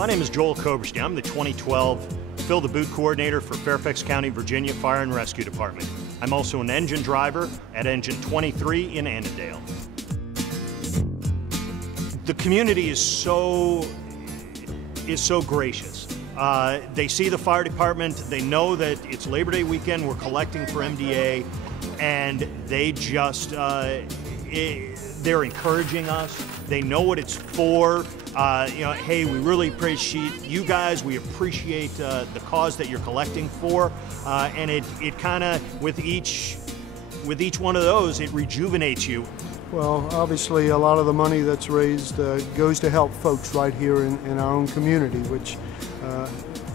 My name is Joel Kobersteen. I'm the 2012 Fill the Boot Coordinator for Fairfax County, Virginia Fire and Rescue Department. I'm also an engine driver at Engine 23 in Annandale. The community is so gracious. They see the fire department, they know that it's Labor Day weekend, we're collecting for MDA, and they just, they're encouraging us. They know what it's for. Hey, we really appreciate you guys. We appreciate the cause that you're collecting for, and it kind of, with each one of those, it rejuvenates you. Well, obviously, a lot of the money that's raised goes to help folks right here in our own community, which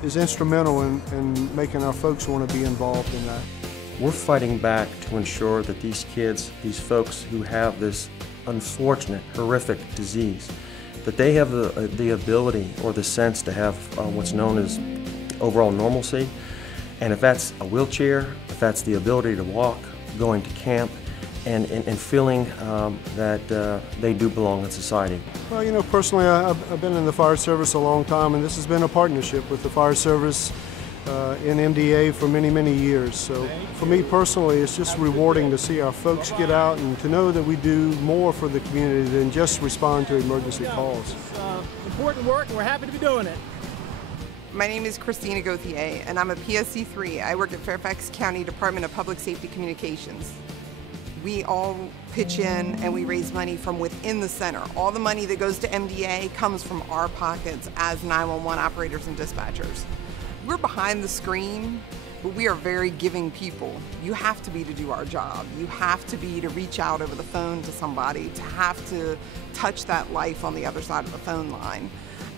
is instrumental in making our folks want to be involved in that. We're fighting back to ensure that these kids, these folks who have this unfortunate, horrific disease, that they have the ability or the sense to have what's known as overall normalcy. And if that's a wheelchair, if that's the ability to walk, going to camp, and feeling that they do belong in society. Well, you know, personally, I've been in the fire service a long time, and this has been a partnership with the fire service in MDA for many, many years. So for me personally, it's just rewarding to see our folks get out and to know that we do more for the community than just respond to emergency calls. It's important work, and we're happy to be doing it. My name is Christina Gauthier, and I'm a PSC3. I work at Fairfax County Department of Public Safety Communications. We all pitch in and we raise money from within the center. All the money that goes to MDA comes from our pockets as 911 operators and dispatchers. We're behind the screen, but we are very giving people. You have to be to do our job. You have to be to reach out over the phone to somebody, to have to touch that life on the other side of the phone line.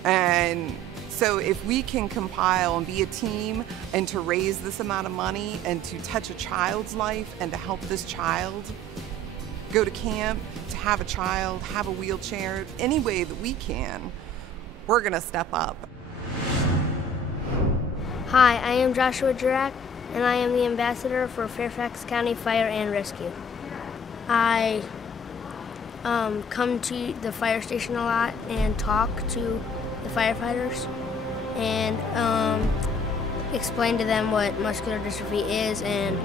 And so if we can compile and be a team and to raise this amount of money and to touch a child's life and to help this child go to camp, to have a child, have a wheelchair, any way that we can, we're gonna step up. Hi, I am Joshua Jurak, and I am the ambassador for Fairfax County Fire and Rescue. I come to the fire station a lot and talk to the firefighters and explain to them what muscular dystrophy is and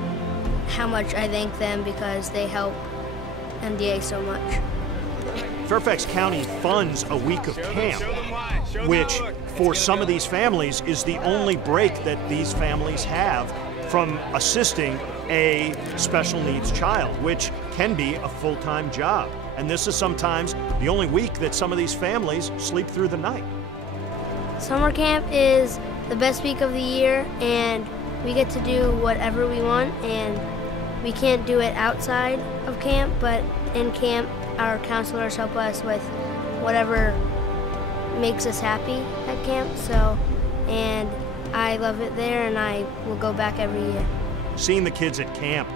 how much I thank them because they help MDA so much. Fairfax County funds a week of camp, which for some of these families is the only break that these families have from assisting a special needs child, which can be a full-time job. And this is sometimes the only week that some of these families sleep through the night. Summer camp is the best week of the year, and we get to do whatever we want, and we can't do it outside of camp, but in camp our counselors help us with whatever makes us happy at camp. And I love it there, and I will go back every year. Seeing the kids at camp,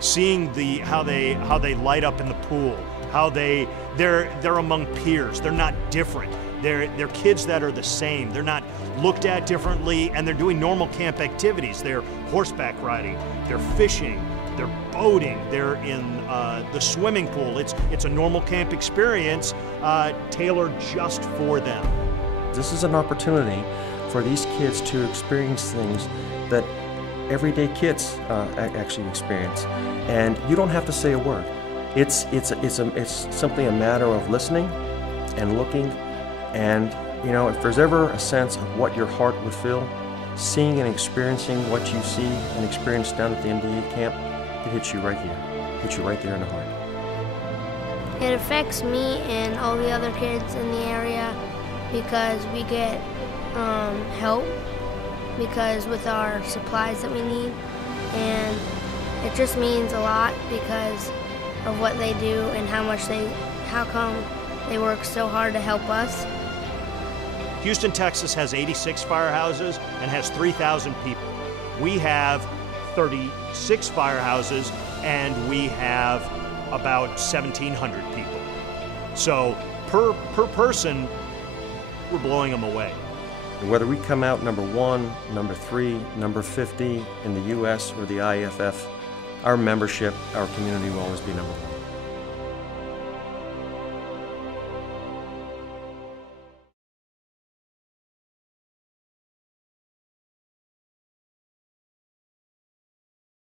seeing how they light up in the pool, how they're among peers. They're not different. They're kids that are the same. They're not looked at differently, and they're doing normal camp activities. They're horseback riding, they're fishing, they're boating, they're in the swimming pool. It's a normal camp experience tailored just for them. This is an opportunity for these kids to experience things that everyday kids actually experience, and you don't have to say a word. It's simply a matter of listening and looking, and you know, if there's ever a sense of what your heart would feel, seeing and experiencing what you see and experience down at the MDA camp, it hits you right here. It hits you right there in the heart. It affects me and all the other kids in the area because we get help because with our supplies that we need, and it just means a lot because of what they do and how come they work so hard to help us. Houston, Texas has 86 firehouses and has 3,000 people. We have 36 firehouses and we have about 1,700 people. So per person, we're blowing them away. And whether we come out number 1, number 3, number 50 in the US or the IFF, our membership, our community will always be number 1.